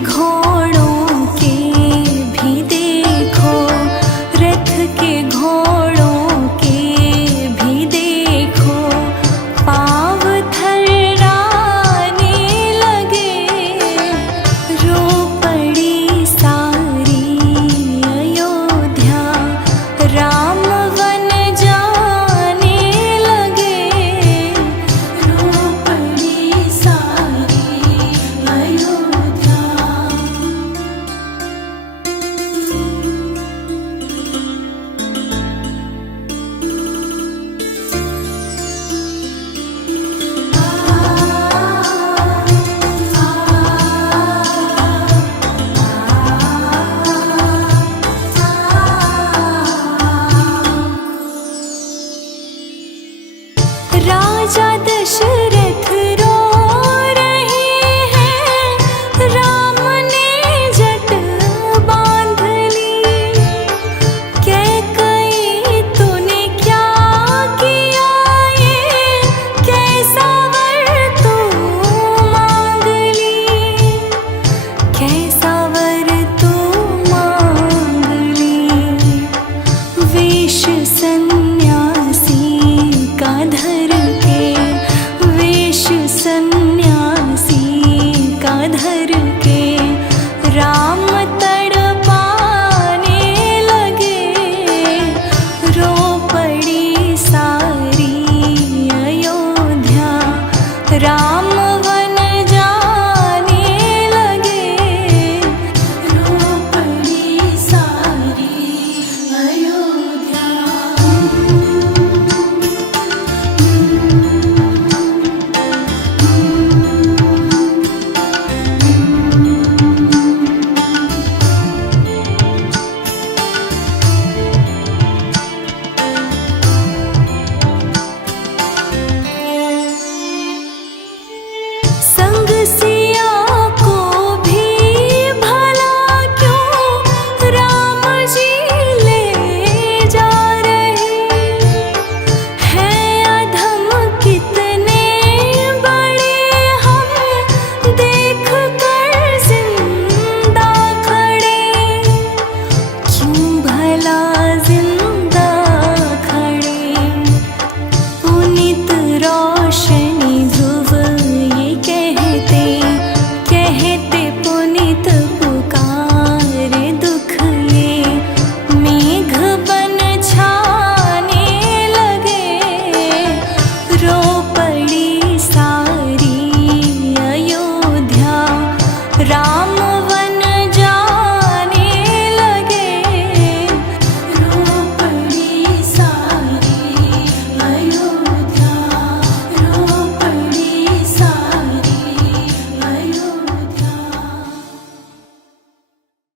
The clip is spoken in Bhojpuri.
घोड़ों के भी देखो, रथ के घोड़ों के भी देखो, पाँव थर्राने लगे। रो पड़ी सारी अयोध्या, राम वन जाने लगे। रो पड़ी सारी अयोध्या। राजा दशरथ रो रहे हैं, राम ने जट बांध ली। कैकई तूने क्या किया ये, कैसा वर तू मांग ली। कैसा वर तू मांग ली। वेश सन्यासी का धर के, वेश सन्यासी का धर